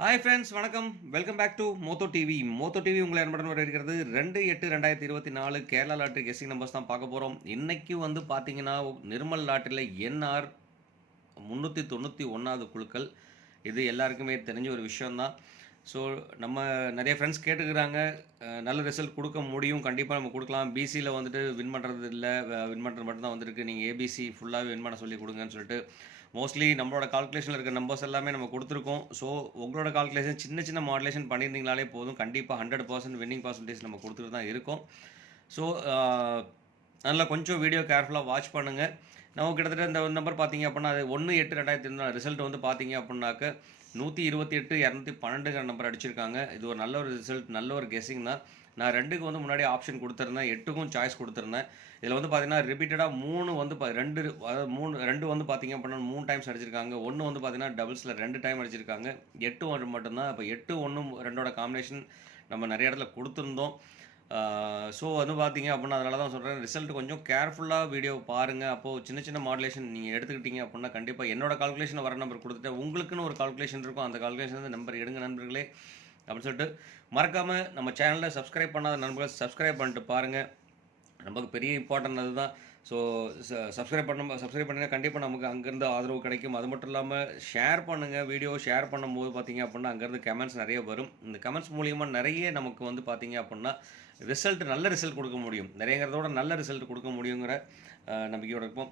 Hi friends வணக்கம். Welcome back to மோத்தோ TV மோத்தோ டிவி உங்களை என்படன் வர இருக்கிறது ரெண்டு எட்டு ரெண்டாயிரத்தி இருபத்தி நாலு கேரளா லாட்ரி கெஸ்டிங் நம்பர்ஸ் தான் பார்க்க போகிறோம் இன்னைக்கு வந்து பார்த்தீங்கன்னா நிர்மல் லாட்ரியில் என்ஆர் முந்நூற்றி தொண்ணூற்றி ஒன்றாவது குழுக்கள். இது எல்லாருக்குமே தெரிஞ்ச ஒரு விஷயந்தான் ஸோ நம்ம நிறைய ஃப்ரெண்ட்ஸ் கேட்டுக்கிறாங்க. நல்ல ரிசல்ட் கொடுக்க முடியும். கண்டிப்பாக நம்ம கொடுக்கலாம். பிசியில் வந்துட்டு வின் பண்ணுறது இல்லை வின் பண்ணுறது மட்டும்தான் வந்திருக்கு. நீங்கள் ஏபிசி ஃபுல்லாகவே வின் பண்ண சொல்லி கொடுங்கன்னு சொல்லிட்டு மோஸ்ட்லி நம்மளோட கால்குலேஷனில் இருக்க நம்பர்ஸ் எல்லாமே நம்ம கொடுத்துருக்கோம். ஸோ உங்களோட கால்குலேஷன் சின்ன சின்ன மாடுலேஷன் பண்ணியிருந்தீங்களாலே போதும். கண்டிப்பாக ஹண்ட்ரட் பர்சன்ட் வின்னிங் பர்சன்டேஜ் நம்ம கொடுத்துட்டு தான் இருக்கோம். ஸோ நல்லா கொஞ்சம் வீடியோ கேர்ஃபுல்லாக வாட்ச் பண்ணுங்கள் நம்ம கிட்டத்தட்ட இந்த நம்பர் பார்த்தீங்க அப்படின்னா அது ஒன்று எட்டு ரெண்டாயிரத்தி இருந்த ரிசல்ட் வந்து பார்த்தீங்க அப்படின்னாக்க நூற்றி இருபத்தி எட்டு இரநூத்தி பன்னெண்டுங்கிற நம்பர் அடிச்சிருக்காங்க. இது ஒரு நல்ல ஒரு ரிசல்ட் நல்ல ஒரு கெஸிங் தான். நான் ரெண்டுக்கு வந்து முன்னாடி ஆப்ஷன் கொடுத்துருந்தேன் எட்டுக்கும் சாய்ஸ் கொடுத்துருந்தேன். இதில் வந்து பார்த்தீங்கன்னா ரிப்பீட்டடாக மூணு வந்து பா- ரெண்டு அதாவது மூணு ரெண்டு வந்து பார்த்தீங்க அப்படின்னா மூணு டைம்ஸ் அடிச்சிருக்காங்க. ஒன்று வந்து பார்த்தீங்கன்னா டபுள்ஸில் ரெண்டு டைம் அடிச்சிருக்காங்க. எட்டு ஒன்று மட்டும்தான். இப்போ எட்டு ஒன்று ரெண்டோட காம்பினேஷன் நம்ம நிறைய இடத்துல கொடுத்துருந்தோம். ஸோ வந்து பார்த்தீங்க அப்படின்னா அதனால தான் சொல்கிறேன் ரிசல்ட் கொஞ்சம் கேர்ஃபுல்லாக வீடியோ பாருங்கள் அப்போது சின்ன சின்ன மாடுலேஷன் நீங்கள் எடுத்துக்கிட்டீங்க அப்படின்னா கண்டிப்பாக என்னோட கால்குலேஷன் வர நம்பர் கொடுத்துட்டேன். உங்களுக்குன்னு ஒரு கால்குலேஷன் இருக்கும். அந்த கால்குலேஷன் வந்து நம்பர் எடுங்க நண்பர்களே. அப்படின்னு சொல்லிட்டு மறக்காமல் நம்ம சேனலில் சப்ஸ்கிரைப் பண்ணாத நண்பர்கள் சப்ஸ்கிரைப் பண்ணிட்டு பாருங்கள் நமக்கு பெரிய இம்பார்ட்டன்ட் அதுதான். ஸோ சப்ஸ்கிரைப் பண்ண சப்ஸ்கிரைப் பண்ணுங்க கண்டிப்பாக நமக்கு அங்கேருந்து ஆதரவு கிடைக்கும். அது மட்டும் இல்லாமல் ஷேர் பண்ணுங்கள் வீடியோ ஷேர் பண்ணும்போது பார்த்தீங்க அப்படின்னா அங்கேருந்து கமெண்ட்ஸ் நிறைய வரும். இந்த கமெண்ட்ஸ் மூலியமாக நிறைய நமக்கு வந்து பார்த்தீங்க அப்படின்னா ரிசல்ட் நல்ல ரிசல்ட் கொடுக்க முடியும். நிறையங்கிறதோட நல்ல ரிசல்ட் கொடுக்க முடியுங்கிற நம்பிக்கையோட இருப்போம்.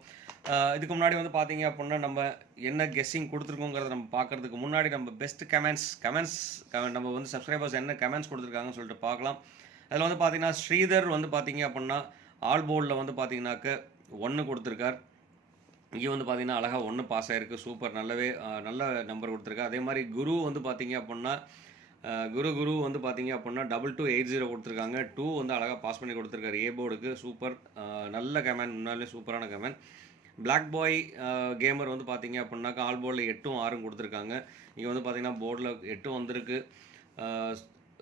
இதுக்கு முன்னாடி வந்து பார்த்தீங்க அப்படின்னா நம்ம என்ன கெஸ்ஸிங் கொடுத்துருக்கோங்கிறத நம்ம பார்க்கறதுக்கு முன்னாடி நம்ம பெஸ்ட் கமெண்ட்ஸ் கமெண்ட்ஸ் நம்ம வந்து சப்ஸ்கிரைபர்ஸ் என்ன கமெண்ட்ஸ் கொடுத்துருக்காங்கன்னு சொல்லிட்டு பார்க்கலாம் அதில் வந்து பார்த்தீங்கன்னா ஸ்ரீதர் வந்து பார்த்தீங்க அப்படின்னா ஆல் போர்டில் வந்து பார்த்தீங்கன்னாக்க ஒன்று கொடுத்துருக்கார். இங்கே வந்து பார்த்தீங்கன்னா அழகாக ஒன்று பாஸ் ஆகிருக்கு சூப்பர். நல்லாவே நல்ல நம்பர் கொடுத்துருக்கு அதே மாதிரி குரு வந்து பார்த்தீங்க அப்படின்னா குரு குரு வந்து பார்த்தீங்க அப்படின்னா டபுள் டூ எயிட் ஜீரோ கொடுத்துருக்காங்க. டூ வந்து அழகாக பாஸ் பண்ணி கொடுத்துருக்காரு. ஏ போர்டுக்கு சூப்பர் நல்ல கமெண்ட் முன்னாலே சூப்பரான கமெண்ட் பிளாக் பாய் கேமர் வந்து பார்த்தீங்க அப்படின்னாக்கா ஆல் போர்டில் எட்டும் ஆறும் கொடுத்துருக்காங்க. இங்கே வந்து பார்த்தீங்கன்னா போர்டில் எட்டும் வந்திருக்கு.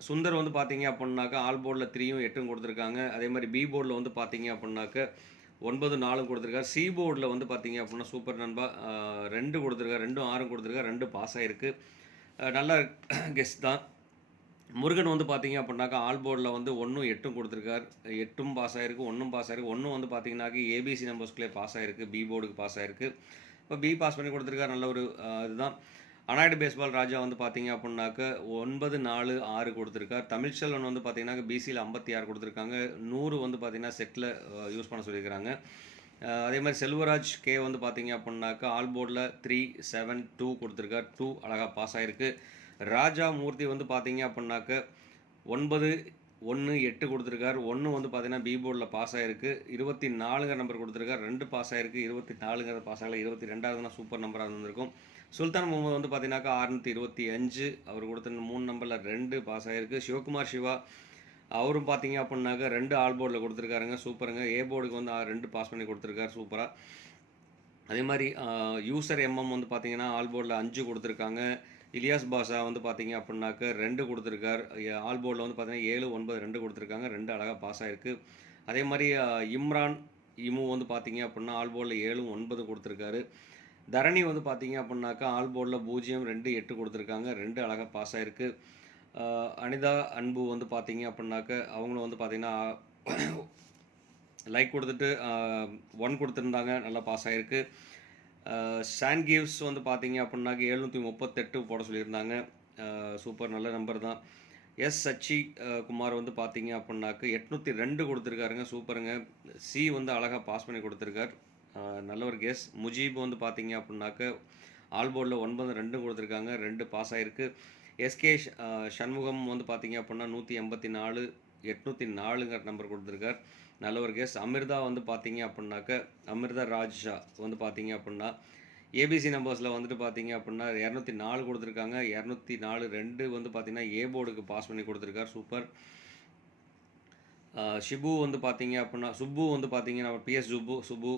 சுந்தர் வந்து பார்த்தீங்க அப்படின்னாக்கா ஆல் போர்டில் த்ரீயும் எட்டும் கொடுத்துருக்காங்க. அதே மாதிரி பி போர்டில் வந்து பார்த்தீங்க அப்படின்னாக்க ஒன்பது நாலும் கொடுத்துருக்காரு. சி போர்டில் வந்து பார்த்தீங்க அப்படின்னா சூப்பர் நண்பா ரெண்டு கொடுத்துருக்காரு. ரெண்டும் ஆறும் கொடுத்துருக்காரு. ரெண்டு பாஸ் ஆகிருக்கு நல்ல கெஸ்ட் தான். முருகன் வந்து பார்த்தீங்க அப்படின்னாக்கா ஆல் போர்டில் வந்து ஒன்றும் எட்டும் கொடுத்துருக்கார். எட்டும் பாஸ் ஆகிருக்கு ஒன்றும் பாஸ் ஆகிருக்கு ஒன்றும் வந்து பார்த்தீங்கன்னாக்கா ஏபிசி நம்பர்ஸ்க்குள்ளே பாஸ் ஆகிருக்கு பி போர்டுக்கு பாஸ் ஆகிருக்கு இப்போ பி பாஸ் பண்ணி கொடுத்துருக்காரு நல்ல ஒரு இதுதான். அனாய்டு பேஸ்பால் ராஜா வந்து பார்த்தீங்க அப்படின்னாக்க ஒன்பது நாலு ஆறு கொடுத்துருக்கார். தமிழ்ச்செல்வன் வந்து பார்த்தீங்கன்னா பிசியில் ஐம்பத்தி ஆறு கொடுத்துருக்காங்க. நூறு வந்து பார்த்தீங்கன்னா செட்டில் யூஸ் பண்ண சொல்லியிருக்கிறாங்க. அதே மாதிரி செல்வராஜ் கே வந்து பார்த்தீங்க அப்படின்னாக்கா ஆல் போர்டில் த்ரீ செவன் டூ கொடுத்துருக்கார். டூ அழகாக பாஸ் ஆகிருக்கு ராஜா மூர்த்தி வந்து பார்த்தீங்க அப்படின்னாக்க ஒன்பது ஒன்று எட்டு கொடுத்துருக்காரு. ஒன்று வந்து பார்த்தீங்கன்னா பி போர்டில் பாஸ் ஆகிருக்கு இருபத்தி நாலுங்கிற நம்பர் கொடுத்துருக்காரு. ரெண்டு பாஸ் ஆகிருக்கு இருபத்தி நாலுங்கிற பாஸ் ஆகல. இருபத்தி ரெண்டாவதுனா சூப்பர் நம்பராக இருந்திருக்கும். சுல்தான் முகமது வந்து பார்த்தீங்கன்னாக்கா அறுநூற்றி இருபத்தி அஞ்சு. அவர் கொடுத்த மூணு நம்பரில் ரெண்டு பாஸ் ஆகிருக்கு சிவகுமார் சிவா அவரும் பார்த்தீங்க அப்படின்னாக்கா ரெண்டு ஆல் போர்டில் கொடுத்துருக்காருங்க. சூப்பருங்க ஏ போர்டுக்கு வந்து ரெண்டு பாஸ் பண்ணி கொடுத்துருக்காரு. சூப்பராக அதே மாதிரி யூசர் எம்எம் வந்து பார்த்தீங்கன்னா ஆல் போர்டில் அஞ்சு கொடுத்துருக்காங்க. இலியாஸ் பாஷா வந்து பார்த்தீங்க அப்படின்னாக்க ரெண்டு கொடுத்துருக்கார். ஆல் போர்டில் வந்து பார்த்தீங்கன்னா ஏழு ஒன்பது ரெண்டு கொடுத்துருக்காங்க. ரெண்டு அழகாக பாஸ் ஆகிருக்கு அதே மாதிரி இம்ரான் இமு வந்து பார்த்தீங்க அப்படின்னா ஆல் போர்டில் ஏழும் ஒன்பது கொடுத்துருக்காரு. தரணி வந்து பார்த்தீங்க அப்படின்னாக்கா ஆல் போர்டில் பூஜ்ஜியம் ரெண்டு எட்டு கொடுத்துருக்காங்க. ரெண்டு அழகாக பாஸ் ஆகிருக்கு அனிதா அன்பு வந்து பார்த்தீங்க அப்படின்னாக்க அவங்களும் வந்து பார்த்தீங்கன்னா லைக் கொடுத்துட்டு ஒன் கொடுத்துருந்தாங்க. நல்லா பாஸ் ஆகிருக்கு சான் கேவ்ஸ் வந்து பார்த்தீங்க அப்படின்னாக்க எழுநூற்றி முப்பத்தெட்டு போட சொல்லியிருந்தாங்க. சூப்பர் நல்ல நம்பர் தான். எஸ் சச்சி குமார் வந்து பார்த்தீங்க அப்படின்னாக்க எட்நூற்றி ரெண்டு கொடுத்துருக்காருங்க சூப்பருங்க சி வந்து அழகாக பாஸ் பண்ணி கொடுத்துருக்கார். நல்ல ஒரு கெஸ் முஜீப் வந்து பார்த்தீங்க அப்படின்னாக்க ஆல் போர்டில் ஒன்பது ரெண்டும் கொடுத்துருக்காங்க ரெண்டு பாஸ் ஆகிருக்கு எஸ்கே சண்முகம் வந்து பார்த்தீங்க அப்படின்னா நூற்றி எண்பத்தி நாலு எட்நூற்றி நாலுங்கிற நம்பர் கொடுத்துருக்கார். நல்ல ஒரு கெஸ் அமிர்தா வந்து பார்த்தீங்க அப்படின்னாக்க அமிர்தா ராஜ்ஷா வந்து பார்த்தீங்க அப்படின்னா ஏபிசி நம்பர்ஸில் வந்துட்டு பார்த்தீங்க அப்படின்னா இரநூத்தி நாலு கொடுத்துருக்காங்க. இரநூத்தி நாலு ரெண்டு வந்து பார்த்தீங்கன்னா ஏ போர்டுக்கு பாஸ் பண்ணி கொடுத்துருக்கார். சூப்பர் ஷிபு வந்து பார்த்தீங்க அப்படின்னா சுப்பு வந்து பார்த்தீங்கன்னா பிஎஸ் சுப்பு சுப்பு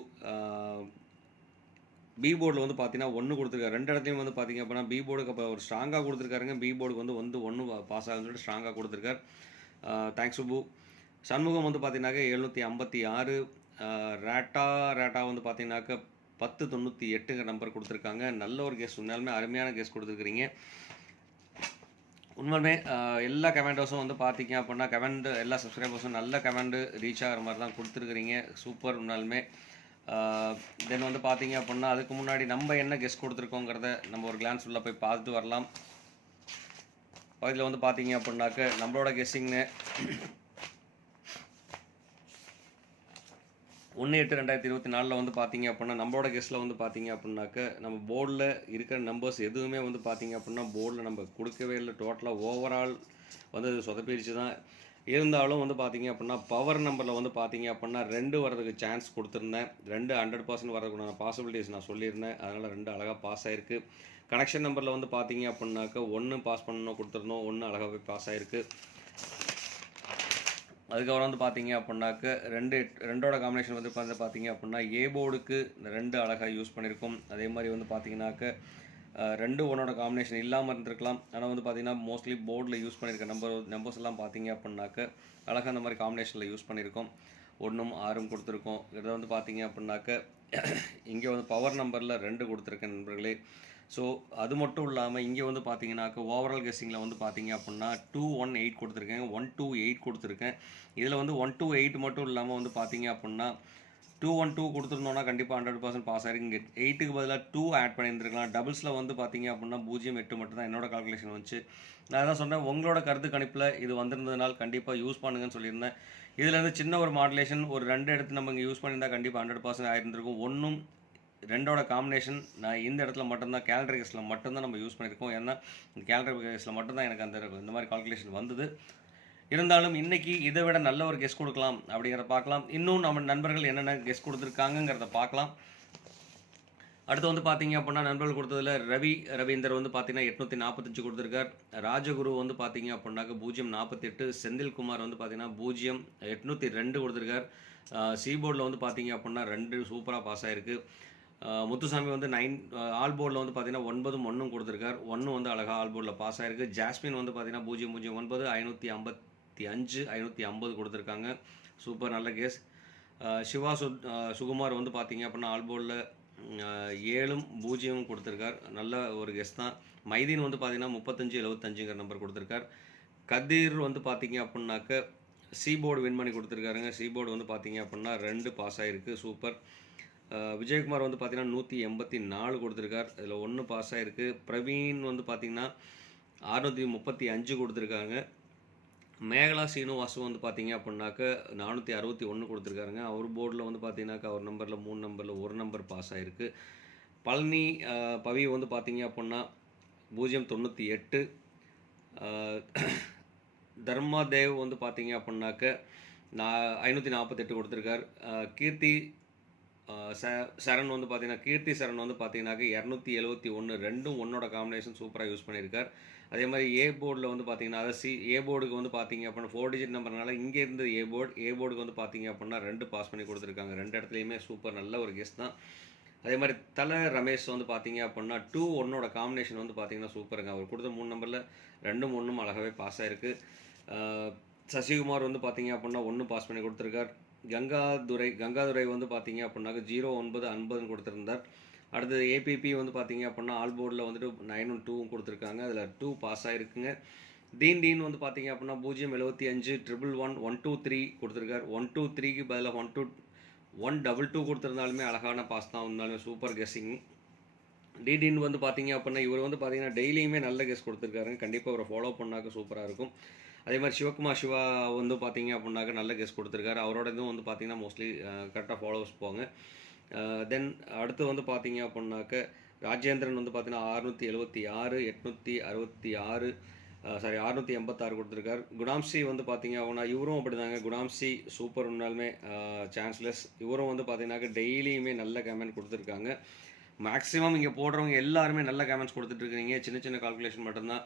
பி போர்டில் வந்து பார்த்தீங்கன்னா ஒன்று கொடுத்துருக்காரு. ரெண்டு இடத்துலையும் வந்து பார்த்தீங்க அப்படின்னா பி போர்டுக்கு அப்போ ஒரு ஸ்ட்ராங்காக கொடுத்துருக்காருங்க. பி போர்டுக்கு வந்து வந்து ஒன்று பாஸ் ஆகுதுன்னு சொல்லிட்டு ஸ்ட்ராங்காக கொடுத்துருக்கார். தேங்க்ஸ் சுப்பு. சண்முகம் வந்து பார்த்தீங்கன்னாக்க எழுநூற்றி ஐம்பத்தி ஆறு ரேட்டா ரேட்டா வந்து பார்த்தீங்கன்னாக்க பத்து தொண்ணூற்றி எட்டுங்கிற நம்பர் கொடுத்துருக்காங்க. நல்ல ஒரு கேஸ் உண்மையாலுமே அருமையான கெஸ் கொடுத்துருக்குறீங்க. உண்மையுமே எல்லா கமெண்டர்ஸும் வந்து பார்த்தீங்க அப்படின்னா கமெண்ட் எல்லா சப்ஸ்கிரைபர்ஸும் நல்ல கமெண்டு ரீச் ஆகிற மாதிரி தான் கொடுத்துருக்குறீங்க. சூப்பர் உண்மையாலுமே. தென் வந்து பார்த்தீங்க அப்படின்னா அதுக்கு முன்னாடி நம்ம என்ன கெஸ்ட் கொடுத்துருக்கோங்கிறத நம்ம ஒரு கிளான்ஸ் உள்ள போய் பார்த்துட்டு வரலாம். இதில் வந்து பார்த்தீங்க அப்படின்னாக்க நம்மளோட கெஸ்ஸிங்னு ஒன்று எட்டு ரெண்டாயிரத்தி இருபத்தி நாலில் வந்து பார்த்தீங்க அப்படின்னா நம்மளோட கெஸ்ட்டில் வந்து பார்த்தீங்க அப்படின்னாக்க நம்ம போர்டில் இருக்கிற நம்பர்ஸ் எதுவுமே வந்து பார்த்தீங்க அப்படின்னா போர்டில் நம்ம கொடுக்கவே இல்லை. டோட்டலாக ஓவரால் வந்து அது சொதப்பிடுச்சு தான். இருந்தாலும் வந்து பார்த்தீங்க அப்படின்னா பவர் நம்பரில் வந்து பார்த்தீங்க அப்படின்னா ரெண்டு வரதுக்கு சான்ஸ் கொடுத்துருந்தேன். ரெண்டு ஹண்ட்ரட் பர்சன்ட் வரதுக்குண்டான பாசிபிலிட்டிஸ் நான் சொல்லியிருந்தேன். அதனால் ரெண்டு அழகாக பாஸ் ஆயிருக்கு. கனெக்ஷன் நம்பரில் வந்து பார்த்தீங்க அப்படின்னாக்க ஒன்று பாஸ் பண்ணணும் கொடுத்துருந்தோம் ஒன்று அழகாகவே பாஸ் ஆயிருக்கு. அதுக்கப்புறம் வந்து பார்த்தீங்க அப்படின்னாக்க ரெண்டு ரெண்டோட காம்பினேஷன் வந்து வந்து பார்த்தீங்க அப்படின்னா ஏ போர்டுக்கு ரெண்டு அழகாக யூஸ் பண்ணியிருக்கோம் அதே மாதிரி வந்து பார்த்தீங்கன்னாக்க ரெண்டு ஒன்னோட காம்பினேஷன் இல்லாமல் இருந்திருக்கலாம். ஆனால் வந்து பார்த்தீங்கன்னா மோஸ்ட்லி போர்டில் யூஸ் பண்ணியிருக்க நம்பர் நம்பர்ஸ் எல்லாம் பார்த்தீங்க அப்படின்னாக்க அழகாக அந்த மாதிரி காம்பினேஷனில் யூஸ் பண்ணியிருக்கோம் ஒன்றும் ஆறும் கொடுத்துருக்கோம். இதை வந்து பார்த்தீங்க அப்படின்னாக்க இங்கே வந்து பவர் நம்பரில் ரெண்டு கொடுத்துருக்கேன் நண்பர்களே. ஸோ அது மட்டும் இல்லாமல் இங்கே வந்து பார்த்தீங்கன்னாக்க ஓவரால் கெஸ்ஸிங்கில் வந்து பார்த்தீங்க அப்படின்னா டூ ஒன் எயிட் கொடுத்துருக்கேன். ஒன் டூ எயிட் கொடுத்துருக்கேன். இதில் வந்து ஒன் டூ எயிட் மட்டும் இல்லாமல் வந்து பார்த்தீங்க அப்படின்னா டூ ஒன் டூ கொடுத்துருந்தோம்னா கண்டிப்பாக ஹண்ட்ரட் பர்சன்ட் பாஸ் ஆகிருக்கு இங்கே எயிட்டுக்கு பதிலாக டூ ஆட் பண்ணியிருந்துருக்கலாம். டபுள்ஸில் வந்து பார்த்தீங்க அப்படின்னா பூஜ்ஜியம் எட்டு மட்டும் தான் என்னோட கால்குலேஷன் வந்துச்சு. நான் அதான் சொன்னேன் உங்களோட கருத்து கணிப்பில் இது வந்திருந்ததுனால் கண்டிப்பாக யூஸ் பண்ணுங்கன்னு சொல்லியிருந்தேன். இதில் சின்ன ஒரு மாடுலேஷன் ஒரு ரெண்டு எடுத்து நம்ம இங்கே யூஸ் பண்ணியிருந்தால் கண்டிப்பாக ஹண்ட்ரட் பர்சன்ட் ஆயிருந்திருக்கும். ஒன்றும் ரெண்டோட காம்பினேஷன் நான் இந்த இடத்துல மட்டும்தான் கேலண்டர் கேஸில் மட்டும்தான் நம்ம யூஸ் பண்ணியிருக்கோம். ஏன்னா இந்த கேலண்டர் கேஸில் மட்டும்தான் எனக்கு அந்த இந்த மாதிரி கால்குலேஷன் வந்தது. இருந்தாலும் இன்றைக்கி இதை விட நல்ல ஒரு கெஸ்ட் கொடுக்கலாம் அப்படிங்கிறத பார்க்கலாம். இன்னும் நம்ம நண்பர்கள் என்னென்ன கெஸ்ட் கொடுத்துருக்காங்கங்கிறத பார்க்கலாம். அடுத்து வந்து பார்த்தீங்க அப்படின்னா நண்பர்கள் கொடுத்ததுல ரவி ரவீந்தர் வந்து பார்த்தீங்கன்னா எட்நூற்றி நாற்பத்தஞ்சு கொடுத்துருக்கார். ராஜகுரு வந்து பார்த்தீங்க அப்படின்னாக்க பூஜ்ஜியம் நாற்பத்தெட்டு செந்தில்குமார் வந்து பார்த்தீங்கன்னா பூஜ்ஜியம் எட்நூற்றி ரெண்டு கொடுத்துருக்கார். சீபோர்டில் வந்து பார்த்தீங்க அப்படின்னா ரெண்டு சூப்பராக பாஸ் ஆகிருக்கு முத்துசாமி வந்து நைன் ஆல் போர்டில் வந்து பார்த்தீங்கன்னா ஒன்பதும் ஒன்றும் கொடுத்துருக்கார். ஒன்று வந்து அழகாக ஆல் போர்டில் பாஸ் ஆயிருக்கு. ஜாஸ்மின் வந்து பார்த்தீங்கன்னா பூஜ்ஜியம் பூஜ்ஜியம் ஒன்பது ஐநூற்றி ஐம்பத்தி அஞ்சு ஐநூற்றி ஐம்பது கொடுத்துருக்காங்க. சூப்பர் நல்ல கேஸ் சிவா சு சுகுமார் வந்து பார்த்தீங்க அப்படின்னா ஆல் போர்டில் ஏழும் பூஜ்ஜியமும் கொடுத்துருக்கார். நல்ல ஒரு கெஸ் தான். மைதீன் வந்து பார்த்தீங்கன்னா முப்பத்தஞ்சு எழுபத்தஞ்சுங்கிற நம்பர் கொடுத்துருக்கார். கதிர் வந்து பார்த்தீங்க அப்படின்னாக்க சி போர்டு வின் பண்ணி கொடுத்துருக்காருங்க. சி போர்டு வந்து பார்த்தீங்க அப்படின்னா ரெண்டு பாஸ் ஆகிருக்கு சூப்பர். விஜயகுமார் வந்து பார்த்தீங்கன்னா நூற்றி எண்பத்தி நாலு கொடுத்துருக்கார். இதில் ஒன்று பாஸ் ஆகிருக்கு பிரவீன் வந்து பார்த்தீங்கன்னா அறுநூற்றி முப்பத்தி அஞ்சு கொடுத்துருக்காங்க. மேகலா சீனிவாசு வந்து பார்த்தீங்க அப்படின்னாக்க நானூற்றி அறுபத்தி ஒன்று கொடுத்துருக்காருங்க. அவர் போர்டில் வந்து பார்த்தீங்கன்னாக்கா அவர் நம்பரில் மூணு நம்பரில் ஒரு நம்பர் பாஸ் ஆகிருக்கு பழனி பவி வந்து பார்த்தீங்க அப்படின்னா பூஜ்ஜியம் தொண்ணூற்றி எட்டு. தர்மா தேவ் வந்து பார்த்தீங்க அப்படின்னாக்க நான் ஐநூற்றி நாற்பத்தெட்டு கொடுத்துருக்கார். கீர்த்தி ச சரண் வந்து பார்த்தீங்கன்னா கீர்த்தி சரண் வந்து பார்த்தீங்கன்னாக்க இரநூத்தி எழுபத்தி ஒன்று ரெண்டும் ஒன்னோட காம்பினேஷன் சூப்பராக யூஸ் பண்ணியிருக்கார் அதே மாதிரி ஏ போர்டில் வந்து பார்த்தீங்கன்னா அதாவது சி ஏ போர்டுக்கு வந்து பார்த்தீங்க அப்படின்னா ஃபோர் டிஜிட் நம்பர்னால இங்கே இருந்து ஏ போர்டு ஏ போர்டுக்கு வந்து பார்த்தீங்க அப்படின்னா ரெண்டு பாஸ் பண்ணி கொடுத்துருக்காங்க. ரெண்டு இடத்துலையுமே சூப்பர் நல்ல ஒரு கெஸ்ட் தான். அதே மாதிரி தலை ரமேஷ் வந்து பார்த்தீங்க அப்படின்னா டூ ஒன்னோட காம்பினேஷன் வந்து பார்த்தீங்கன்னா சூப்பருங்க அவர் கொடுத்த மூணு நம்பரில் ரெண்டும் ஒன்றும் அழகாகவே பாஸ் ஆயிருக்கு. சசிகுமார் வந்து பார்த்தீங்க அப்படின்னா ஒன்று பாஸ் பண்ணி கொடுத்துருக்கார். கங்காதுரை கங்காதுரை வந்து பார்த்தீங்க அப்படின்னாக்க ஜீரோ ஒன்பது ஐம்பதுன்னு கொடுத்துருந்தார். அடுத்தது ஏபிபி வந்து பார்த்தீங்க அப்படின்னா ஆல் போர்டில் வந்துட்டு ஒன் டூவும் கொடுத்துருக்காங்க. அதில் டூ பாஸ் ஆகிருக்குங்க தீன் டீன் வந்து பார்த்தீங்க அப்படின்னா பூஜ்ஜியம் எழுபத்தி அஞ்சு triple one one two three கொடுத்துருக்கார். ஒன் டூ த்ரீக்கு பதிலாக one two one double two கொடுத்துருந்தாலுமே அழகான பாஸ் தான். இருந்தாலுமே சூப்பர் கெஸ்ஸிங் டிடின்னு வந்து பார்த்தீங்க அப்படின்னா இவர் வந்து பார்த்தீங்கன்னா டெய்லியுமே நல்ல கெஸ் கொடுத்துருக்காருங்க. கண்டிப்பாக அவரை ஃபாலோ பண்ணாக்க சூப்பராக இருக்கும். அதே மாதிரி சிவகுமார் சிவா வந்து பார்த்தீங்க அப்படின்னாக்க நல்ல கெஸ் கொடுத்துருக்காரு. அவரோட இதுவும் வந்து பார்த்தீங்கன்னா மோஸ்ட்லி கரெக்டாக ஃபாலோவர்ஸ் போங்க தென் அடுத்து வந்து பார்த்தீங்க அப்படின்னாக்க ராஜேந்திரன் வந்து பார்த்தீங்கன்னா அறுநூற்றி எழுபத்தி ஆறு எட்நூற்றி அறுபத்தி ஆறு சாரி அறுநூற்றி எண்பத்தாறு கொடுத்துருக்காரு. குணாம்சி வந்து பார்த்தீங்க அப்படின்னா இவரும் அப்படிதாங்க. குணாம்சி சூப்பர் உண்மையாலுமே சான்ஸ்லெஸ் இவரும் வந்து பார்த்தீங்கன்னாக்க டெய்லியுமே நல்ல கமெண்ட் கொடுத்துருக்காங்க. மேக்ஸிமம் இங்கே போடுறவங்க எல்லாருமே நல்ல கமெண்ட்ஸ் கொடுத்துட்டு இருக்கீங்க சின்ன சின்ன கால்குலேஷன் மட்டும்தான்.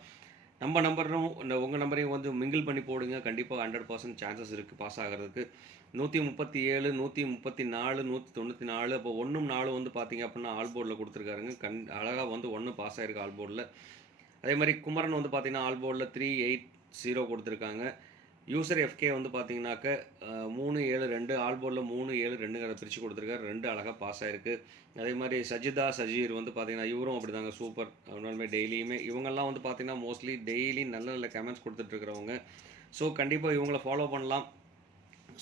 நம்ம நம்பரும் இந்த உங்கள் நம்பரையும் வந்து மிங்கிள் பண்ணி போடுங்க. கண்டிப்பாக ஹண்ட்ரட் பர்சன்ட் சான்சஸ் இருக்குது பாஸ் ஆகிறதுக்கு. நூற்றி முப்பத்தி ஏழு நூற்றி முப்பத்தி நாலு நூற்றி தொண்ணூற்றி நாலு அப்போ ஒன்றும் நாலு வந்து பார்த்தீங்க அப்படின்னா ஆல் போர்டில் கொடுத்துருக்காருங்க. கண் அழகாக வந்து ஒன்று பாஸ் ஆகிருக்கு ஆல் போர்டில் அதே மாதிரி குமரன் வந்து பார்த்தீங்கன்னா ஆல் போர்டில் த்ரீ எயிட் ஜீரோ கொடுத்துருக்காங்க. யூசர் எஃப்கே வந்து பார்த்தீங்கன்னாக்க மூணு ஏழு ரெண்டு ஆல்போர்டில் மூணு ஏழு ரெண்டுங்கிற பிரித்து கொடுத்துருக்காரு. ரெண்டு அழகாக பாஸ் ஆயிருக்கு. அதே மாதிரி சஜிதா சஜீர் வந்து பார்த்தீங்கன்னா இவரும் அப்படி தாங்க சூப்பர் அவனாலுமே டெய்லியுமே இவங்கெல்லாம் வந்து பார்த்தீங்கன்னா மோஸ்ட்லி டெய்லி நல்ல நல்ல கமெண்ட்ஸ் கொடுத்துட்ருக்கிறவங்க ஸோ கண்டிப்பாக இவங்கள ஃபாலோ பண்ணலாம்.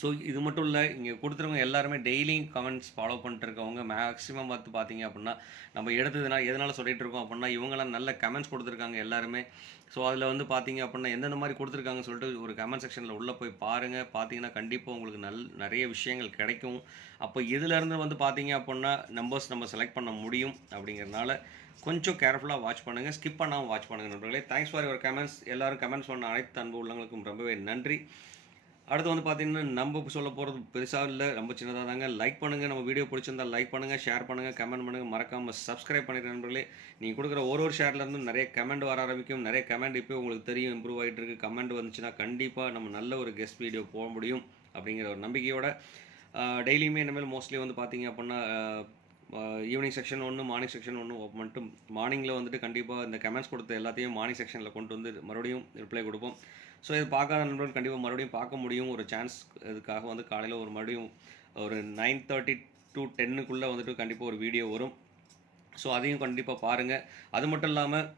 ஸோ இது மட்டும் இல்லை இங்கே கொடுத்துருவங்க எல்லாருமே டெய்லியும் கமெண்ட்ஸ் ஃபாலோ பண்ணிட்டு இருக்கவங்க மேக்ஸிமம் பார்த்து பார்த்தீங்க அப்படின்னா நம்ம எடுத்ததுனா எதனால் சொல்லிட்டு இருக்கோம் அப்படின்னா இவங்கெல்லாம் நல்ல கமெண்ட்ஸ் கொடுத்துருக்காங்க எல்லாருமே. ஸோ அதில் வந்து பார்த்தீங்க அப்படின்னா எந்தெந்த மாதிரி கொடுத்துருக்காங்கன்னு சொல்லிட்டு ஒரு கமெண்ட் செக்ஷனில் உள்ளே போய் பாருங்கள் பார்த்தீங்கன்னா கண்டிப்பாக உங்களுக்கு நல் நிறைய விஷயங்கள் கிடைக்கும். அப்போ இதிலேருந்து வந்து பார்த்தீங்க அப்படின்னா நம்பர்ஸ் நம்ம செலக்ட் பண்ண முடியும் அப்படிங்கிறதுனால கொஞ்சம் கேர்ஃபுல்லாக வாட்ச் பண்ணுங்கள் ஸ்கிப் பண்ணாமல் வாட்ச் பண்ணுங்கள் நண்பர்களே. தேங்க்ஸ் ஃபார் யுவர் கமெண்ட்ஸ் எல்லாரும் கமெண்ட்ஸ் பண்ண அனைத்து அன்பு உள்ளவங்களுக்கும் ரொம்பவே நன்றி. அடுத்து வந்து பார்த்தீங்கன்னா நம்ம சொல்ல போகிறது பெருசாக இல்லை ரொம்ப சின்னதாக தாங்க. லைக் பண்ணுங்கள் நம்ம வீடியோ பிடிச்சிருந்தா லைக் பண்ணுங்கள் ஷேர் பண்ணுங்கள் கமெண்ட் பண்ணுங்கள் மறக்காமல் சப்ஸ்கிரைப் பண்ணிடுற நண்பர்களே. நீங்கள் கொடுக்குற ஒரு ஒரு ஷேர்லேருந்து நிறைய கமெண்ட் வர ஆரம்பிக்கும். நிறைய கமெண்ட் இப்போ உங்களுக்கு தெரியும் இம்ப்ரூவ் ஆகிட்டு இருக்கு. கமெண்ட் வந்துச்சுன்னா கண்டிப்பாக நம்ம நல்ல ஒரு கெஸ்ட் வீடியோ போக முடியும் அப்படிங்கிற ஒரு நம்பிக்கையோட டெய்லியுமே இனிமேல் மோஸ்ட்லி வந்து பார்த்தீங்க அப்படின்னா ஈவினிங் செக்ஷன் ஒன்று மார்னிங் செக்ஷன் ஒன்று ஓப்பன் பண்ணிட்டு மார்னிங்கில் வந்துட்டு கண்டிப்பாக இந்த கமெண்ட்ஸ் கொடுத்த எல்லாத்தையும் மார்னிங் செக்ஷனில் கொண்டு வந்து மறுபடியும் ரிப்ளை கொடுப்போம். ஸோ இது பார்க்காத நண்பர்கள் கண்டிப்பாக மறுபடியும் பார்க்க முடியும். ஒரு சான்ஸ் இதுக்காக வந்து காலையில் ஒரு மறுபடியும் ஒரு நைன் தேர்ட்டி டு டென்னுக்குள்ளே வந்துட்டு கண்டிப்பாக ஒரு வீடியோ வரும். ஸோ அதையும் கண்டிப்பாக பாருங்கள் அது மட்டும் இல்லாமல்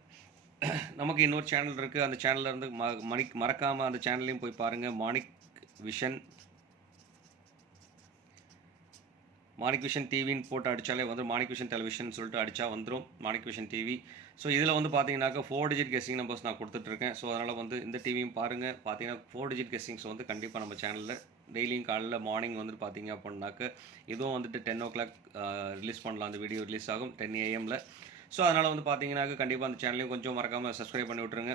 நமக்கு இன்னொரு சேனல் இருக்குது அந்த சேனலில் இருந்து ம மணிக் மறக்காமல் அந்த சேனல்லையும் போய் பாருங்கள் மாணிக் விஷன். மாணிக் விஷன் டிவின்னு போட்டு அடித்தாலே வந்து மாணிக் விஷன் டெலிவிஷன் சொல்லிட்டு அடித்தா வந்துடும் மாணிக் விஷன் டிவி ஸோ இதில் வந்து பார்த்தீங்கன்னாக்கா ஃபோர் டிஜிட் கெஸ்டிங் நம்பர்ஸ் நான் கொடுத்துட்ருக்கேன் ஸோ அதனால் வந்து இந்த டிவியும் பாருங்கள் பார்த்தீங்கன்னா ஃபோர் டிஜிட் கெஸ்டிங்ஸ் வந்து கண்டிப்பாக நம்ம சேனலில் டெய்லியும் காலையில் மார்னிங் வந்துட்டு பார்த்தீங்க அப்படின்னாக்க இதுவும் வந்துட்டு டென் ஓ கிளாக் ரிலீஸ் பண்ணலாம். அந்த வீடியோ ரிலீஸ் ஆகும் டென் ஏஎம்மில் ஸோ அதனால் வந்து பார்த்தீங்கன்னாக்க கண்டிப்பாக அந்த சேனலையும் கொஞ்சம் மறக்காமல் சப்ஸ்கிரைப் பண்ணி விட்ருங்க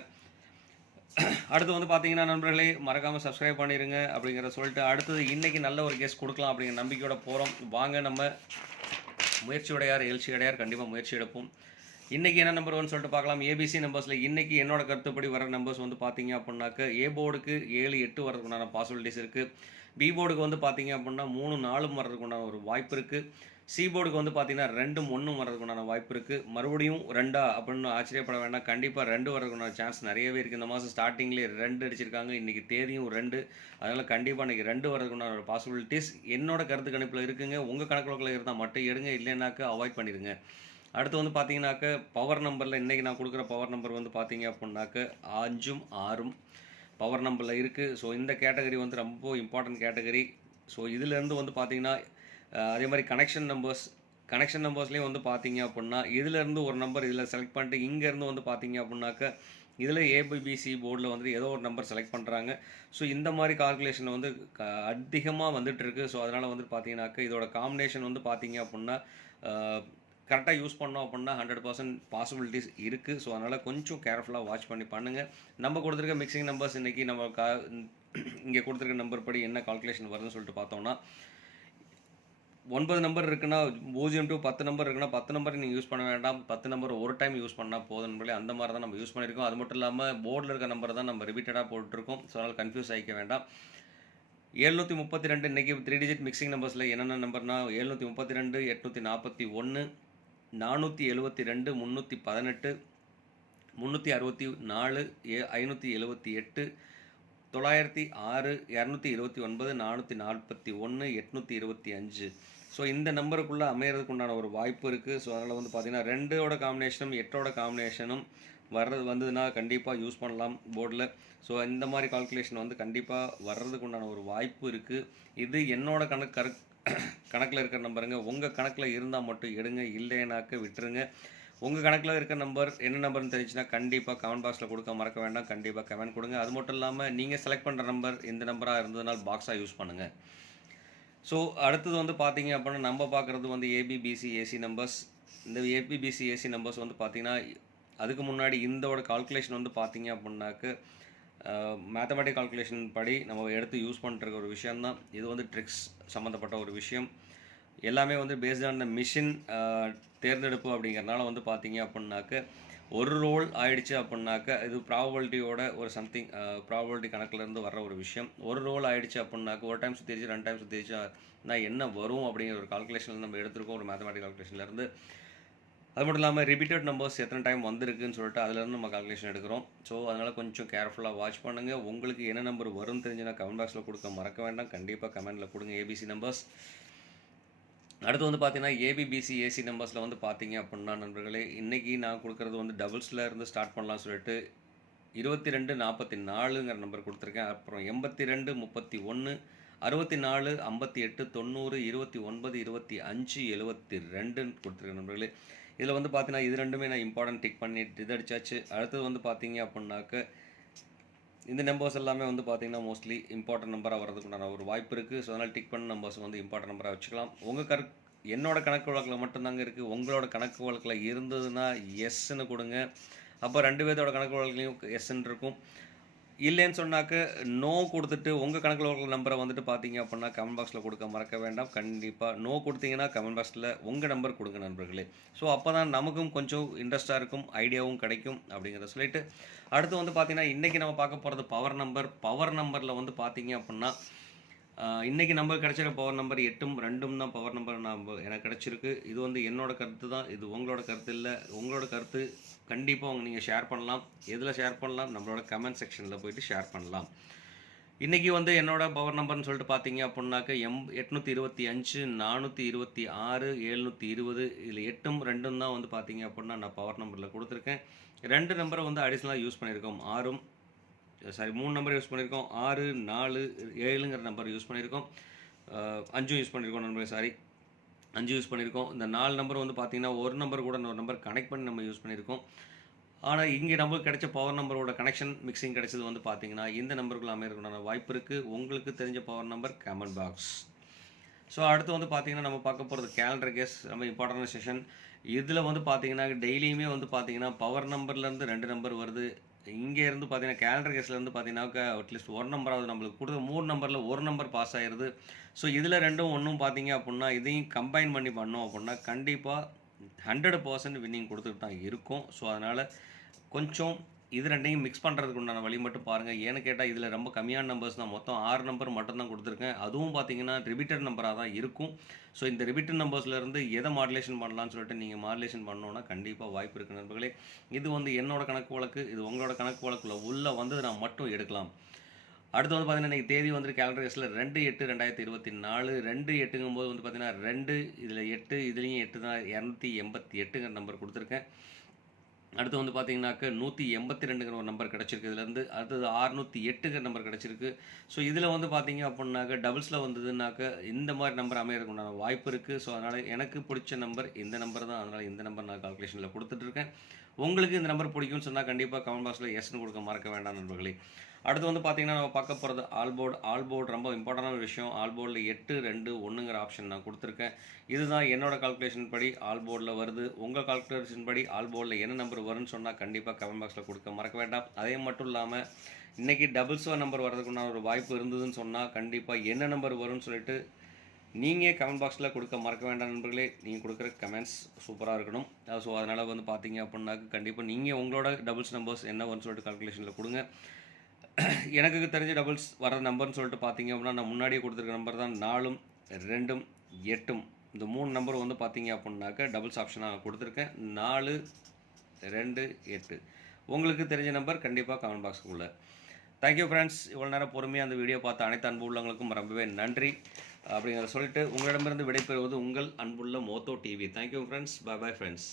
அடுத்து வந்து பார்த்தீங்கன்னா நண்பர்களே மறக்காமல் சப்ஸ்கிரைப் பண்ணிடுங்க அப்படிங்கிற சொல்லிட்டு அடுத்தது இன்றைக்கி நல்ல ஒரு கெஸ்ட் கொடுக்கலாம் அப்படிங்கிற நம்பிக்கையோட போகிறோம் வாங்க நம்ம முயற்சியுடையார் எழுச்சியுடையார் கண்டிப்பாக முயற்சி எடுப்போம். இன்றைக்கி என்ன நம்பர் ஒன்று சொல்லிட்டு பார்க்கலாம். ஏபிசி நம்பர்ஸில் இன்றைக்கி என்னோட கருத்துப்படி வர நம்பர்ஸ் வந்து பார்த்தீங்க அப்படின்னாக்க ஏ போர்டுக்கு ஏழு எட்டு வரதுக்குண்டான பாசிபிலிட்டிஸ் இருக்குது பி போர்டுக்கு வந்து பார்த்தீங்க அப்படின்னா மூணு நாலும் வர்றதுக்குண்டான ஒரு வாய்ப்பு இருக்குது சி போர்டுக்கு வந்து பார்த்தீங்கன்னா ரெண்டும் ஒன்றும் வர்றதுக்குண்டான வாய்ப்பு இருக்குது மறுபடியும் ரெண்டா அப்படின்னு ஆச்சரியப்பட வேண்டாம். கண்டிப்பாக ரெண்டு வர்றதுக்குண்டான சான்ஸ் நிறையவே இருக்குது இந்த மாதம் ஸ்டார்டிங்லேயே ரெண்டு அடிச்சிருக்காங்க. இன்றைக்கி தேதியும் ரெண்டு. அதனால் கண்டிப்பாக இன்றைக்கி ரெண்டு வர்றதுக்குண்டான ஒரு பாசிபிலிட்டிஸ் என்னோட கருத்து கணிப்பில் இருக்குங்க. உங்கள் கணக்குள்ள இருந்தால் மட்டும் எடுங்க. இல்லைன்னாக்கா அவாய்ட் பண்ணிடுங்க. அடுத்து வந்து பார்த்தீங்கன்னாக்க பவர் நம்பரில் இன்றைக்கி நான் கொடுக்குற பவர் நம்பர் வந்து பார்த்தீங்க அப்படின்னாக்க அஞ்சும் ஆறும் பவர் நம்பரில் இருக்குது ஸோ இந்த கேட்டகரி வந்து ரொம்ப இம்பார்ட்டன்ட் கேட்டகரி ஸோ இதுலேருந்து வந்து பார்த்தீங்கன்னா அதே மாதிரி கனெக்ஷன் நம்பர்ஸ் கனெக்ஷன் நம்பர்ஸ்லேயும் வந்து பார்த்தீங்க அப்படின்னா இதிலேருந்து ஒரு நம்பர் இதில் செலக்ட் பண்ணிட்டு இங்கேருந்து வந்து பார்த்தீங்க அப்படின்னாக்க இதில் ஏபிபிசி போர்டில் வந்து ஏதோ ஒரு நம்பர் செலக்ட் பண்ணுறாங்க ஸோ இந்த மாதிரி கால்குலேஷன் வந்து க அதிகமாக வந்துட்டுருக்கு ஸோ அதனால் வந்து பார்த்தீங்கன்னாக்க இதோட காம்பினேஷன் வந்து பார்த்தீங்க அப்படின்னா கரெக்டாக யூஸ் பண்ணோம் அப்படின்னா ஹண்ட்ரட் பர்சன்ட் பாசிபிலிட்டிஸ் இருக்குது ஸோ அதனால் கொஞ்சம் கேர்ஃபுல்லாக வாட்ச் பண்ணி பண்ணுங்கள் நம்ம கொடுத்துருக்க மிக்சிங் நம்பர்ஸ் இன்றைக்கி நம்ம கா இங்கே கொடுத்துருக்க நம்பர் படி என்ன கால்குலேஷன் வருதுன்னு சொல்லிட்டு பார்த்தோம்னா ஒன்பது நம்பர் இருக்குன்னா பூஜ்ஜியம் டு பத்து நம்பர் இருக்குன்னா பத்து நம்பர் நீங்கள் யூஸ் பண்ண வேண்டாம். பத்து நம்பர் ஒரு டைம் யூஸ் பண்ணால் போதும் நண்பர்களே அந்த மாதிரி தான் நம்ம யூஸ் பண்ணியிருக்கோம். அது மட்டும் இல்லாமல் போர்டில் இருக்க நம்பர் தான் நம்ம ரிப்பீட்டடாக போட்டுருக்கோம். ஸோ அதனால் கன்ஃபியூஸ் ஆகிக்க வேண்டாம். எழுநூற்றி முப்பத்தி ரெண்டு இன்றைக்கி த்ரீ டிஜிட் மிக்சிங் நம்பர்ஸில் என்னென்ன நம்பர்னா எழுநூற்றி முப்பத்தி ரெண்டு எட்நூற்றி நாற்பத்தி ஒன்று நானூற்றி எழுபத்தி ரெண்டு முந்நூற்றி பதினெட்டு முந்நூற்றி அறுபத்தி நாலு ஏ ஐநூற்றி எழுபத்தி எட்டு தொள்ளாயிரத்தி ஆறு இரநூத்தி இருபத்தி ஒன்பது நானூற்றி நாற்பத்தி ஒன்று எட்நூற்றி இருபத்தி அஞ்சு. ஸோ இந்த நம்பருக்குள்ளே அமையிறதுக்கு உண்டான ஒரு வாய்ப்பு இருக்குது ஸோ அதனால் வந்து பார்த்திங்கன்னா ரெண்டோட காம்பினேஷனும் எட்டோட காம்பினேஷனும் வர்றது வந்ததுன்னா கண்டிப்பாக யூஸ் பண்ணலாம் போர்டில் ஸோ இந்த மாதிரி கால்குலேஷன் வந்து கண்டிப்பாக வர்றதுக்கு உண்டான ஒரு வாய்ப்பு இருக்குது இது என்னோட கணக்கு கரு கணக்கில் இருக்கிற நம்பருங்க. உங்கள் கணக்கில் இருந்தால் மட்டும் எடுங்க. இல்லைனாக்க விட்டுருங்க. உங்கள் கணக்கில் இருக்க நம்பர் என்ன நம்பர்னு தெரிஞ்சுன்னா கண்டிப்பாக கமெண்ட் பாக்ஸில் கொடுக்க மறக்க வேண்டாம். கண்டிப்பாக கமெண்ட் கொடுங்க. அது மட்டும் இல்லாமல் நீங்கள் செலக்ட் பண்ணுற நம்பர் இந்த நம்பராக இருந்ததுனால் பாக்ஸாக யூஸ் பண்ணுங்கள் ஸோ அடுத்தது வந்து பார்த்தீங்க அப்படின்னா நம்ம பார்க்குறது வந்து A B B C A C numbers இந்த A B B C A C numbers வந்து பார்த்திங்கன்னா அதுக்கு முன்னாடி இந்தோட கால்குலேஷன் வந்து பார்த்தீங்க அப்படின்னாக்க மேத்தமெட்டிக் கால்குலேஷன் படி நம்ம எடுத்து யூஸ் பண்ணுற ஒரு விஷயந்தான் இது வந்து ட்ரிக்ஸ் சம்மந்தப்பட்ட ஒரு விஷயம். எல்லாமே வந்து பேஸ்ட் ஆன் த மிஷின் தேர்ந்தெடுப்பு அப்படிங்கிறனால வந்து பார்த்தீங்க அப்படின்னாக்க ஒரு ரோல் ஆயிடுச்சு அப்படின்னாக்க இது ப்ராபபிலிட்டியோட ஒரு சம்திங் ப்ராபபிலிட்டி கணக்குலேருந்து வர்ற ஒரு விஷயம். ஒரு ரோல் ஆயிடுச்சு அப்படின்னாக்க ஒரு டைம் சுற்றிடுச்சு ரெண்டு டைம் சுற்றிடுச்சு நான் என்ன வரும் அப்படிங்கிற ஒரு கால்குலேஷன் நம்ம எடுத்திருக்கோம். ஒரு மேத்தமெட்டிக் கால்குலேஷன்லேருந்து அது மட்டும் இல்லாமல் ரிப்பீட்டட் நம்பர்ஸ் எத்தனை டைம் வந்திருக்குன்னு சொல்லிட்டு அதுலேருந்து நம்ம கால்குலேஷன் எடுக்கிறோம். ஸோ அதனால் கொஞ்சம் கேர்ஃபுல்லாக வாட்ச் பண்ணுங்கள் உங்களுக்கு என்ன நம்பர் வரும்னு தெரிஞ்சுன்னா கமெண்ட் பாக்ஸில் கொடுக்க மறக்க வேண்டாம். கண்டிப்பாக கமெண்ட்டில் கொடுங்க ஏபிசி நம்பர்ஸ் அடுத்து வந்து பார்த்தீங்கன்னா ஏபிபிசி ஏசி நம்பர்ஸில் வந்து பார்த்தீங்க அப்படின்னா நண்பர்களே இன்றைக்கி நான் கொடுக்குறது வந்து டபுள்ஸில் இருந்து ஸ்டார்ட் பண்ணலாம் சொல்லிட்டு இருபத்தி ரெண்டு நாற்பத்தி நாலுங்கிற நம்பர் கொடுத்துருக்கேன். அப்புறம் எண்பத்தி ரெண்டு முப்பத்தி ஒன்று அறுபத்தி நாலு ஐம்பத்தி எட்டு தொண்ணூறு இருபத்தி ஒன்பது இருபத்தி அஞ்சு எழுபத்தி ரெண்டுன்னு கொடுத்துருக்கேன் நண்பர்களே. இதில் வந்து பார்த்தீங்கன்னா இது ரெண்டுமே நான் இம்பார்ட்டன்ட் டிக் பண்ணிட்டு இது அடிச்சாச்சு. அடுத்தது வந்து பார்த்தீங்க அப்படின்னாக்க இந்த நம்பர்ஸ் எல்லாமே வந்து பார்த்தீங்கன்னா மோஸ்ட்லி இம்பார்ட்டன்ட் நம்பராக வரதுக்குண்டான ஒரு வாய்ப்பு இருக்குது ஸோ அதனால் டிக் பண்ண நம்பர்ஸ் வந்து இம்பார்ட்டன்ட் நம்பராக வச்சுக்கலாம். உங்கள் கரு என்னோட கணக்கு வழக்கில் மட்டும்தாங்க இருக்குது உங்களோட கணக்கு வழக்கில் இருந்ததுன்னா எஸ்ன்னு கொடுங்க. அப்போ ரெண்டு பேர்த்தோட கணக்கு வழக்குலையும் எஸ்ன்னு இருக்கும். இல்லைன்னு சொன்னாக்க நோ கொடுத்துட்டு உங்கள் கணக்கில் வழக்கு நம்பரை வந்துட்டு பார்த்தீங்க அப்படின்னா கமெண்ட் பாக்ஸில் கொடுக்க மறக்க வேண்டாம். கண்டிப்பாக நோ கொடுத்தீங்கன்னா கமெண்ட் பாக்ஸில் உங்கள் நம்பர் கொடுங்க நண்பர்களே. ஸோ அப்போ தான் நமக்கும் கொஞ்சம் இன்ட்ரெஸ்ட்டாக இருக்கும் ஐடியாவும் கிடைக்கும் அப்படிங்கிறத சொல்லிட்டு அடுத்து வந்து பார்த்தீங்கன்னா இன்றைக்கி நம்ம பார்க்க போகிறது பவர் நம்பர் பவர் நம்பரில் வந்து பார்த்தீங்க அப்படின்னா இன்றைக்கி நம்பர் கிடைச்சிருக்க பவர் நம்பர் எட்டும் ரெண்டும் தான் பவர் நம்பர் நம்ப எனக்கு கிடச்சிருக்கு. இது வந்து என்னோட கருத்து தான் இது உங்களோட கருத்து இல்லை உங்களோட கருத்து கண்டிப்பாக அவங்க நீங்கள் ஷேர் பண்ணலாம். எதில் ஷேர் பண்ணலாம்? நம்மளோட கமெண்ட் செக்ஷனில் போயிட்டு ஷேர் பண்ணலாம். இன்றைக்கி வந்து என்னோட பவர் நம்பர்னு சொல்லிட்டு பார்த்தீங்க அப்படின்னாக்க எம் எட்நூற்றி இருபத்தி அஞ்சு நானூற்றி இருபத்தி ஆறு எழுநூற்றி இருபது இதில் எட்டும் ரெண்டும் தான் வந்து பார்த்தீங்க அப்படின்னா நான் பவர் நம்பரில் கொடுத்துருக்கேன். ரெண்டு நம்பரை வந்து அடிஷ்னலாக யூஸ் பண்ணியிருக்கோம். ஆறும் சாரி மூணு நம்பர் யூஸ் பண்ணியிருக்கோம். ஆறு நாலு ஏழுங்கிற நம்பர் யூஸ் பண்ணியிருக்கோம். அஞ்சும் யூஸ் பண்ணியிருக்கோம் நண்பர் சாரி அஞ்சு யூஸ் பண்ணியிருக்கோம். இந்த நாலு நம்பர் வந்து பார்த்தீங்கன்னா ஒரு நம்பர் கூட ஒரு நம்பர் கனெக்ட் பண்ணி நம்ம யூஸ் பண்ணியிருக்கோம். ஆனால் இங்கே நம்மளுக்கு கிடைச்ச பவர் நம்பரோட கனெக்ஷன் மிக்சிங் கிடைச்சது வந்து பார்த்தீங்கன்னா இந்த நம்பருக்குள்ள அமையறதுக்கான வாய்ப்பு இருக்குது உங்களுக்கு தெரிஞ்ச power number comment box so அடுத்து வந்து பார்த்திங்கன்னா நம்ம பார்க்க போகிறது கேலண்டர் கேஸ் ரொம்ப இம்பார்ட்டன்ட் செஷன் இதில் வந்து பார்த்திங்கன்னா டெய்லியுமே வந்து பார்த்தீங்கன்னா பவர் நம்பர்லேருந்து ரெண்டு நம்பர் வருது. இங்கே இருந்து பார்த்தீங்கன்னா கேலண்டர் கேஸ்லேருந்து பார்த்தீங்கன்னாக்கா அட்லீஸ்ட் ஒரு நம்பராவது நம்மளுக்கு கொடுத்த மூணு நம்பரில் ஒரு நம்பர் பாஸ் ஆயிடுது ஸோ இதில் ரெண்டும் ஒன்றும் பார்த்தீங்க அப்படின்னா இதையும் கம்பைன் பண்ணி பண்ணோம் அப்படின்னா கண்டிப்பாக ஹண்ட்ரட் பர்சன்ட் வின்னிங் கொடுத்துட்டு தான் இருக்கும். ஸோ அதனால் கொஞ்சம் இது ரெண்டையும் மிக்ஸ் பண்ணுறதுக்கு உண்டான வழி மட்டும் பாருங்கள் ஏன்னு கேட்டால் இதில் ரொம்ப கம்மியான நம்பர்ஸ் தான் மொத்தம் ஆறு நம்பர் மட்டும் தான் கொடுத்துருக்கேன். அதுவும் பார்த்தீங்கன்னா ரிபீட்டட் நம்பராக தான் இருக்கும். ஸோ இந்த ரிபீட்டட் நம்பர்ஸ்லேருந்து எதை மாடுலேஷன் பண்ணலாம்னு சொல்லிட்டு நீங்கள் மாடுலேஷன் பண்ணோன்னா கண்டிப்பாக வாய்ப்பு இருக்குது நண்பர்களே. இது வந்து என்னோட கணக்கு வழக்கு இது உங்களோட கணக்கு வழக்கில் உள்ளே வந்து நான் மட்டும் எடுக்கலாம். அடுத்து வந்து பார்த்தீங்கன்னா இன்றைக்கி தேதி வந்து கேலண்டர் கேஸில் ரெண்டு எட்டு ரெண்டாயிரத்தி இருபத்தி நாலு. ரெண்டு எட்டுங்கும்போது வந்து பார்த்தீங்கன்னா ரெண்டு இதில் எட்டு இதுலேயும் எட்டு தான் இரநூத்தி எண்பத்தி எட்டுங்கிற நம்பர் கொடுத்துருக்கேன். அடுத்து வந்து பார்த்தீங்கன்னாக்க நூற்றி எண்பத்தி ரெண்டுங்கிற ஒரு நம்பர் கிடச்சிருக்கு. இதுலேருந்து அடுத்தது அறுநூற்றி எட்டுங்கிற நம்பர் கிடச்சிருக்கு. ஸோ இதில் வந்து பார்த்தீங்க அப்படின்னாக்க டபுள்ஸில் வந்ததுனாக்க இந்த மாதிரி நம்பர் அமையறதுக்குண்டான வாய்ப்பு இருக்குது ஸோ அதனால் எனக்கு பிடிச்ச நம்பர் இந்த நம்பர் தான். அதனால் இந்த நம்பர் நான் கால்குலேஷனில் கொடுத்துட்ருக்கேன் உங்களுக்கு இந்த நம்பர் பிடிக்கும்னு சொன்னால் கண்டிப்பாக கமெண்ட் பாக்ஸில் எஸ்னு கொடுக்க மறக்க வேண்டாம் நண்பர்களே. அடுத்து வந்து பார்த்தீங்கன்னா நம்ம பார்க்க போகிறது ஆல்போர்டு. ஆல்போர்டு ரொம்ப இம்பார்ட்டண்டான விஷயம். ஆல்போர்டில் எட்டு ரெண்டு ஒன்றுங்கிற ஆப்ஷன் நான் கொடுத்துருக்கேன். இதுதான் என்னோட கால்குலேஷன் படி ஆல்போர்டில் வருது. உங்கள் கால்குலேஷன் படி ஆல்போர்டில் என்ன நம்பர் வரும்னு சொன்னால் கண்டிப்பாக கமெண்ட் பாக்ஸில் கொடுக்க மறக்க வேண்டாம். அதே மட்டும் இல்லாமல் இன்றைக்கி டபுள்ஸோ நம்பர் வர்றதுக்குண்டான ஒரு வாய்ப்பு இருந்ததுன்னு சொன்னால் கண்டிப்பாக என்ன நம்பர் வரும்னு சொல்லிட்டு நீங்கள் கமெண்ட் பாக்ஸில் கொடுக்க மறக்க வேண்டாம் நண்பர்களே. நீங்கள் கொடுக்குற கமெண்ட்ஸ் சூப்பராக இருக்கணும். ஸோ அதனால் வந்து பார்த்தீங்க அப்படின்னாக்க கண்டிப்பாக நீங்கள் உங்களோட டபுள்ஸ் நம்பர்ஸ் என்ன வரும்னு சொல்லிட்டு கால்குலேஷனில் கொடுங்க. எனக்கு தெரிஞ்ச டபுள்ஸ் வர நம்பர்னு சொல்லிட்டு பார்த்தீங்க அப்படின்னா நான் முன்னாடியே கொடுத்துருக்க நம்பர் தான் நாலும் ரெண்டும் எட்டும். இந்த மூணு நம்பர் வந்து பார்த்தீங்க அப்படின்னாக்க டபுள்ஸ் ஆப்ஷனாக கொடுத்துருக்கேன். நாலு ரெண்டு எட்டு. உங்களுக்கு தெரிஞ்ச நம்பர் கண்டிப்பாக கமெண்ட் பாக்ஸுக்குள்ள தேங்க்யூ ஃப்ரெண்ட்ஸ் இவ்வளோ நேரம் பொறுமையாக அந்த வீடியோ பார்த்த அனைத்து அன்பு உள்ளவங்களுக்கும் ரொம்பவே நன்றி. அப்படிங்கிறத சொல்லிட்டு உங்களிடமிருந்து விடைபெறுவது உங்கள் அன்புள்ள மோத்தோ TV thank you friends bye bye friends